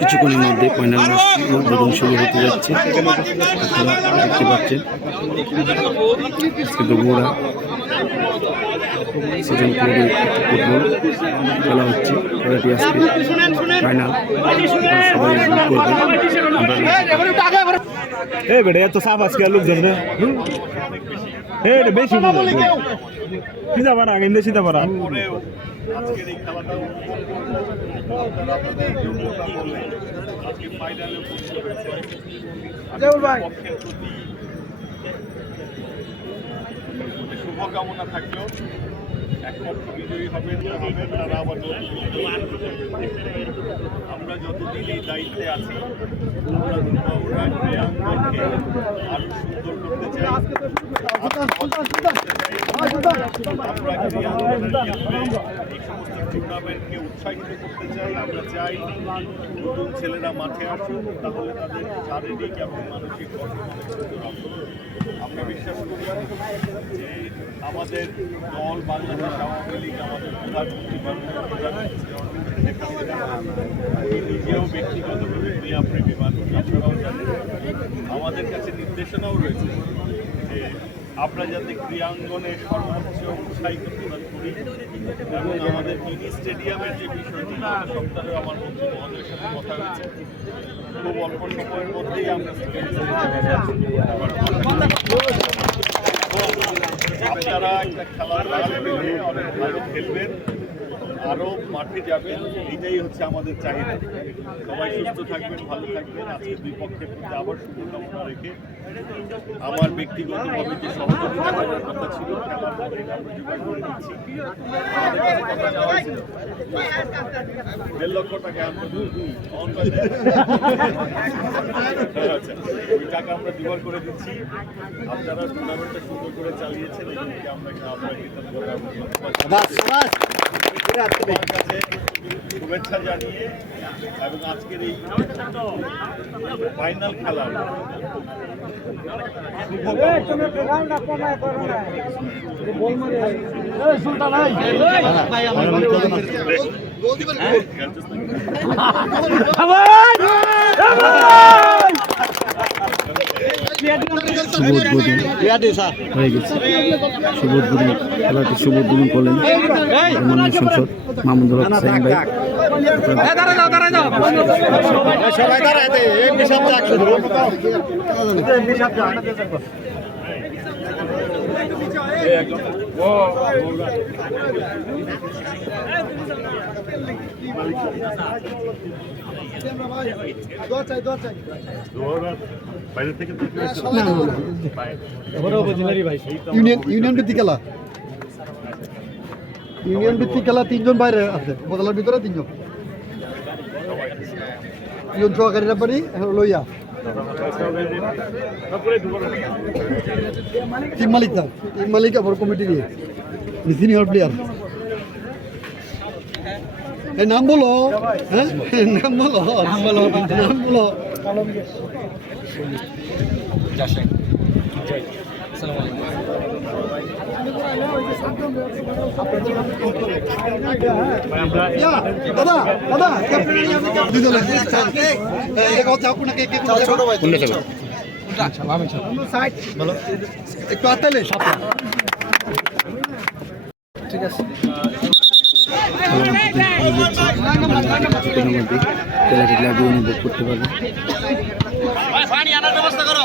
কিছুক্ষণের মধ্যে ফাইনাল উদ্বোধন শুরু হতে যাচ্ছে। দেখতে পাচ্ছেন। আজকে বগুড়া সিজন ফোরে ফুটবল খেলা হচ্ছে। খেলাটি আজকে ফাইনাল সবাই করবেন আমরা এ বেটা এত সাফ আজকে লোকজন রে এ এটা বেশি সিধা পারা কিন্তু সিধা পারা আজকের এই খেলাটা আজকে ফাইনালে শুভকামনা থাকলেও আমরা যতদিন এই দায়িত্বে আছি, আমরা ক্রীড়াঙ্গনকে আরও সুন্দর করতে চাই। আমরা ক্রীড়াঙ্গনের এই সমস্ত টুর্নামেন্টকে উৎসাহিত করতে চাই, আমরা চাই নতুন ছেলেরা মাঠে আসুক, তাহলে তাদের শারীরিক এবং মানসিক গঠন আমরা বিশ্বাস করি যে আমাদের দল বাংলাদেশ আওয়ামী লীগ, আমাদের প্রধানমন্ত্রী উনি নিজেও ব্যক্তিগতভাবে ক্রীড়াপ্রেমী মানুষ, আপনারাও জানেন। আমাদের কাছে নির্দেশনাও রয়েছে যে আমরা যাতে ক্রিয়াঙ্গনে সর্বোচ্চ উৎসাহিত প্রদান করি এবং আমাদের মিনি স্টেডিয়ামের যে বিষয়টি সপ্তাহে আমার মন্ত্রী মহোদয়ের সাথে কথা হয়েছে, খুব অল্প সময়ের মধ্যেই আমরা খেলবেন। আরও মাঠে যাবেন এটাই হচ্ছে আমাদের চাহিদা। সবাই সুস্থ থাকবেন, ভালো থাকবেন। আজকে দুই পক্ষের প্রতি আবার শুভকামনা রেখে আমার ব্যক্তিগতভাবে যে কথা ছিল, খেলার আমরা জোগাড় করে ছিল দেড় লক্ষ টাকা আমরা আচ্ছা ওই টাকা আমরা জোগাড় করে দিচ্ছি। আপনারা টুর্নামেন্টটা সুন্দর করে চালিয়েছেন এদেরকে আমরা সবার কাছে শুভেচ্ছা জানিয়ে এবং আজকের এই ফাইনাল খেলার শুভ উদ্বোধন হয়ে গেছে। শুভ উদ্বোধন খেলাটি শুভ উদ্বোধন করলেন মাননীয় সংসদ মাহমুদুল হক সাইন ভাই। দাঁড়াতে এমনি সব একশো বাইরে থেকে ইউনিয়ন ইউনিয়ন ভিত্তিক খেলা। ইউনিয়ন ভিত্তিক খেলা তিনজন বাইরে আছে। বদলার ভিতরে তিনজন। তিনজন সহকারী রেফারি লইয়া। টিম মালিক না। টিম মালিক আবার কমিটি দিয়ে। সিনিয়র প্লেয়ার নাম বলো হ্যাঁ? নাম বলো। নাম বলো। নাম বলো। দাদা দাদা ক্যাপ্টেন দুই দলে এটা কথা আপনাকে কে কোন ছোট ভাই কোনটা খেলো একটু আতালে খেলাটি লাভিয়ে অনুভব করতে পারবে